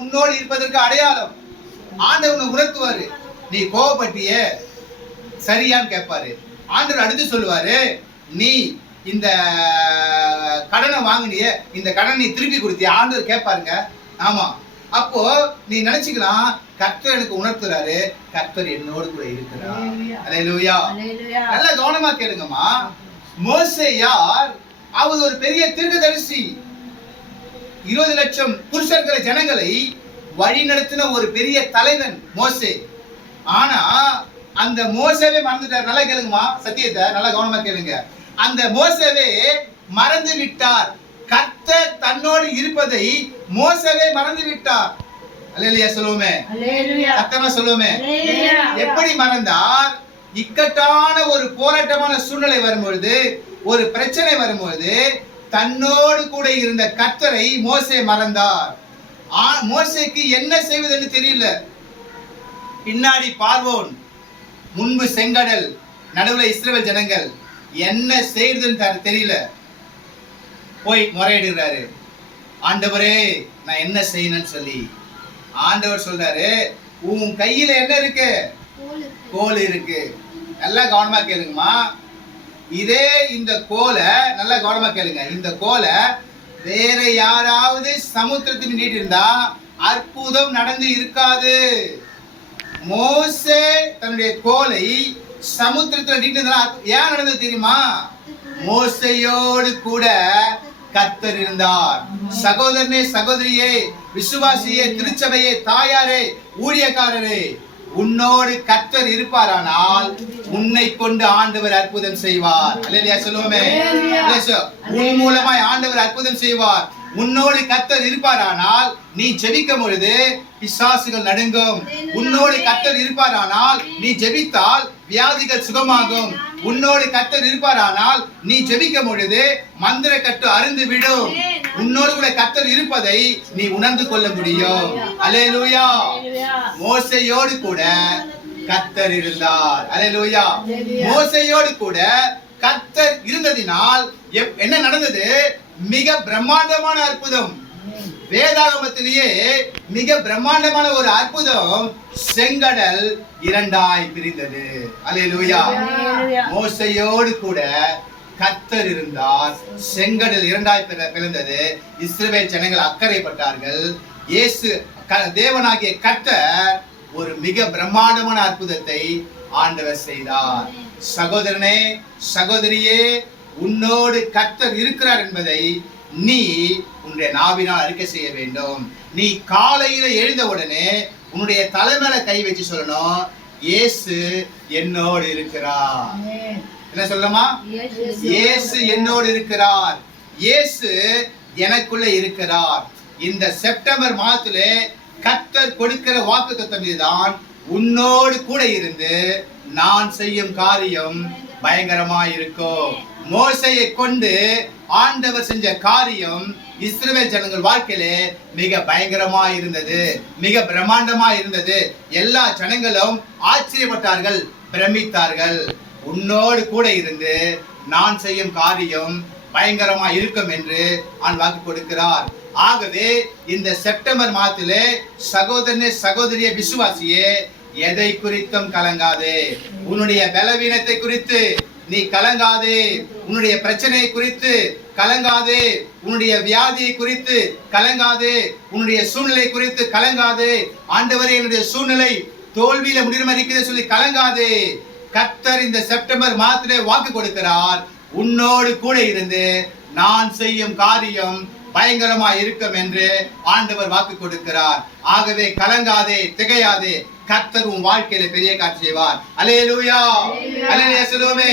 உன்னோடு இருப்பதற்கு அடையாளம். ஆண்டவர் உணர்த்துவாரு. நீ கோபப்பட்டிய சரியான்னு கேட்பாரு. ஆண்டவர் அடுத்து சொல்லுவாரு, நீ இந்த கடனை வாங்கினிய, இந்த கடனை நீ திருப்பி கொடுத்திய. ஆண்டவர் கேட்பாருங்க. ஆமா. அப்போ நீ நினைச்சுக்கலாம், கர்த்தர் எனக்கு உணர்த்துறாரு, கர்த்தர் என்னோடு கூட இருக்கிறார். அல்லேலூயா. நல்ல கவனமா கேளுங்கம்மா. மோசே யார்? அவர் ஒரு பெரிய தீர்க்கதரிசி. 20 லட்சம் புருஷர்களை, ஜனங்களை வழி நடத்தின ஒரு பெரிய தலைவன் மோசே. ஆனா அந்த மோசேவே மறந்துட்டார். நல்லா கேளுங்கம்மா, சத்தியத்தை நல்லா கவனமா கேளுங்க. அந்த மோசேவே மறந்து விட்டார். கர்த்தர் தன்னோடு இருப்பதை மோசேவே மறந்து விட்டார். அல்லேலூயா சொல்லுவோமே, சத்தமா சொல்லுவோமே. எப்படி மறந்தார்? இக்கட்டான ஒரு போராட்டமான சூழ்நிலை வரும்பொழுது, ஒரு பிரச்சனை வரும்பொழுது தன்னோடு கூட இருந்த கர்த்தரை மோசே மறந்தார். மோசேக்கு என்ன செய்வதுன்னு தெரியல. பின்னாடி பார்வோன், முன்பு செங்கடல், நடுவுல இஸ்ரவேல் ஜனங்கள், என்ன செய்யறதுன்னு தெரியல. போய் முறையிடுறாரு, ஆண்டவரே நான் என்ன செய்யணும்னு சொல்லி. ஆண்டவர் சொல்றாரு, உன் கையில என்ன இருக்கு? கோல் இருக்கு. நல்லா கவனமா கேளுங்கம்மா. இதே இந்த கோலை நல்லா கவனமா கேளுங்க. இந்த கோலை வேற யாராவது சமுத்திரத்துக்கு நீட்டி இருந்தா அற்புதம் நடந்து இருக்காது. மோசே தன்னுடைய கோலை சமுத்திரத்துல நீட்டினா ஏன் நடந்தது தெரியுமா? மோசையோடு கூட கர்த்தர் இருந்தார். சகோதரனே, சகோதரியே, விசுவாசியே, திருச்சபையே, தாயாரே, ஊழியக்காரரே, உன்னோடு கர்த்தர் இருப்பாரானால் உன்னை கொண்டு ஆண்டவர் அற்புதம் செய்வார். அல்லேலூயா சொல்லுவோமே. உன் மூலமாய் ஆண்டவர் அற்புதம் செய்வார். உன்னோடு கர்த்தர் இருப்பாரானால் நீ ஜெபிக்கும் பொழுது பிசாசுகள் நடுங்கும். உன்னோடு கர்த்தர் இருப்பாரானால் நீ ஜெபித்தால் வியாதிகள் சுகமாகும். உன்னோடு கர்த்தர் இருப்பாரானால் நீ ஜெபிக்கும் பொழுது மந்திர கட்டு அருந்து விடும். உன்னோடு கூட கர்த்தர் இருப்பதை நீ உணர்ந்து கொள்ள முடியும். அல்லேலூயா. மோசேயோடு கூட கர்த்தர் இருந்தார். அல்லேலூயா. மோசேயோடு கூட கர்த்தர் இருந்ததினால் என்ன நடந்தது? மிக பிரம்மாண்டமான அற்புதம். வேதாகமத்திலேயே மிக பிரம்மாண்டமான ஒரு அற்புதம். செங்கடல் இரண்டாய் பிரிந்தது. அல்லேலூயா. மோசேயோடு கூட கர்த்தர் இருந்தார். செங்கடல் இரண்டாய் பிளந்தது. இஸ்ரவேல் ஜனங்கள் அக்கறைப்பட்டார்கள். இயேசு தேவனாகிய கர்த்தர் ஒரு மிக பிரம்மாண்டமான அற்புதத்தை ஆண்டவர் செய்தார். சகோதரனே, சகோதரியே, உன்னோடு கர்த்தர் இருக்கிறார் என்பதை நீ உன்னுடைய நாவினால் அறிக்கை செய்ய வேண்டும். நீ காலையில எழுந்த உடனே உன்னுடைய தலைமையில கை வச்சு சொல்லணும், இயேசு என்னோடு இருக்கிறார். என்ன சொல்லமா? இயேசு என்னோடு இருக்கிறார். இயேசு எனக்குள்ள இருக்கிறார். இந்த செப்டம்பர் மாதத்திலே கர்த்தர் கொடுக்கிற வாக்குத்தத்தம் இதுதான். உன்னோடு கூட இருந்து நான் செய்யும் காரியம் பயங்கரமா இருக்கும். மோசையை கொண்டு ஆண்டவர் செஞ்ச காரியம் இஸ்ரவேல் ஜனங்கள் வாழ்க்கையிலே மிக பயங்கரமா இருந்தது, மிக பிரம்மாண்டமா இருந்தது. எல்லா ஜனங்களும் ஆச்சரியப்பட்டார்கள், பிரமித்தார்கள். உன்னோடு கூட இருந்து நான் செய்யும் காரியம் பயங்கரமா இருக்கும் என்று ஆண்டவர் வாக்கு கொடுக்கிறார். ஆகவே இந்த செப்டம்பர் மாதத்திலே சகோதரனே, சகோதரியே, விசுவாசியே, எதை குறித்தும் கலங்காதே. உன்னுடைய பலவீனத்தை குறித்து நீ கலங்காதே. உன்னுடைய பிரச்சனை குறித்து கலங்காதே. உன்னுடைய வியாதியை குறித்து கலங்காதே. உன்னுடைய சூழ்நிலை குறித்து கலங்காதே. ஆண்டவரே, என்னுடைய சூழ்நிலை தோல்வியில முடிவு இருக்கிறது சொல்லி கலங்காதே. கர்த்தர் இந்த செப்டம்பர் மாதத்திலே வாக்கு கொடுக்கிறார். உன்னோடு கூட இருந்து நான் செய்யும் காரியம் பயங்கரமா இருக்கும் என்று ஆண்டவர் வாக்கு கொடுக்கிறார். ஆகவே கலங்காதே, திகையாதே. கர்த்தர் உன் வாழ்க்கையில பெரிய காட்சி செய்வார். அல்லேலூயா. அல்லேலூயா சொல்லுவோமே.